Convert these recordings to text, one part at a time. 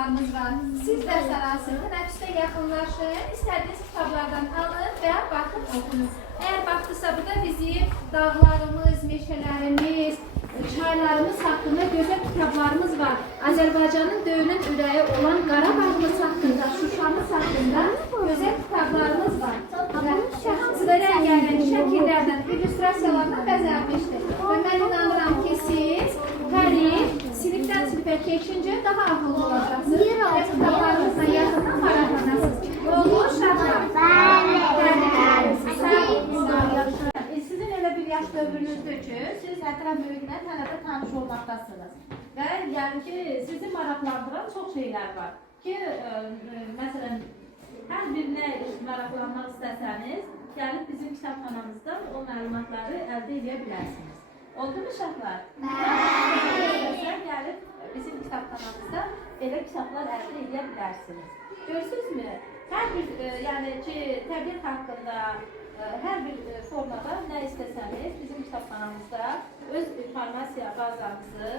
kitablarımız var. Siz də sərasını nəfsdə yaxınlaşın, istədiyiniz kitablardan alın və baxın, oxuyun. Əgər baxdısa, burada bizim dağlarımız, meşələrimiz, çaylarımız haqqında gözəl kitablarımız var. Azərbaycanın döyünün ürəyi olan Qarabağımız haqqında, Şuşamız haqqında gözəl kitablarımız var. Şəxsdə rəngarəng şəkillərdən, illüstrasiyalarla bəzənmişdir. Və mən inanıram ki, siz hər il sinifdən sinifə keçincə daha ağıllı olacaqsınız. Və kitablarınızla yaxından maraqlanasınız. Doğru, uşaqlar? Sizin elə bir yaş dövrünüzdür ki, siz ətraf mühitinə tələbə tanış olmaqdasınız. Və yəni ki, sizi maraqlandıran çox şeylər var. Ki, məsələn, hər birinə maraqlanmaq istəsəniz, gəlib bizim kitabxanamızdan o məlumatları əldə edə bilərsiniz. Oldu mu uşaqlar? Bəli! Gəlib bizim kitabxanamızda elə kitablar əldə edə bilərsiniz. Görürsünüzmü? Hər bir, yəni ki, təbiət haqqında, hər bir formada nə istəsəniz, bizim kitabxanamızda öz informasiya bazamızı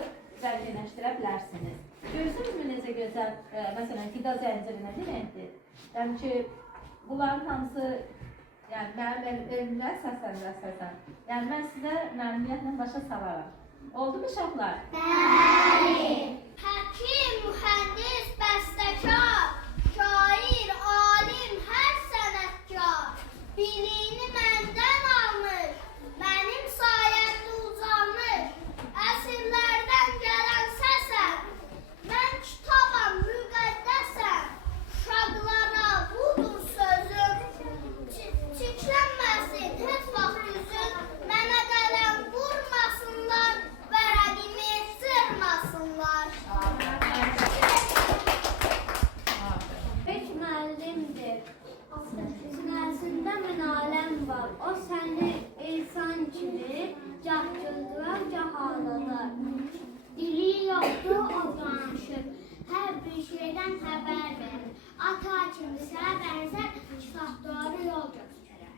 zənginləşdirə bilərsiniz. Görürsünüzmü necə gözəl, məsələn, qida zəncirinə deməkdir? Yəni ki, bunların hamısı, yəni mənim elimlə səsləndirəsən. Yəni mən sizə məlumiyyətlə başa salaram. Oldu mu uşaqlar? Bəli! Həkim, mühəndis, bəstəkar, şair, alim, hər sənətkar biliyini məndən almış, mənim sayəmdə uzanmış, əsrlərdən gələn səsəm, mən kitabam, müqəddəsəm, uşaqlara budur sözüm, çiklənməsin heç vaxt üzüm, mənə qələm vurmasınlar, vərəqimi sırmasınlar. Heç müəllimdir. Sinəsində minaləm var. O səni insan kimi cahcıldırar, cahaladar. Dili yoxdur, o danışır. Hər bir şeydən xəbər verir. Ata kimi sənə bənzər, kitabları yol göstərər.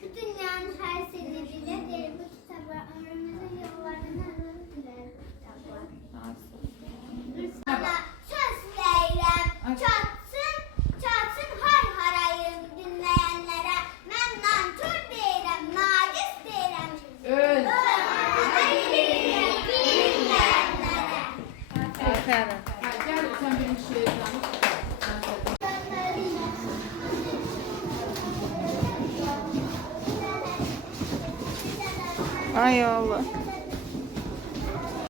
Bu dünyanın hər sirri bilir, bu kitablar ömrümüzün yollarını bilir bu kitablar. Sana söz verirəm, çatsın hay harayı dinləyənlərə. Mən nankör deyirəm, nagiz deyirəm. Bilməyənlərə. Aferin. Gəl, sən birinci şeyi danış. Ay Allah.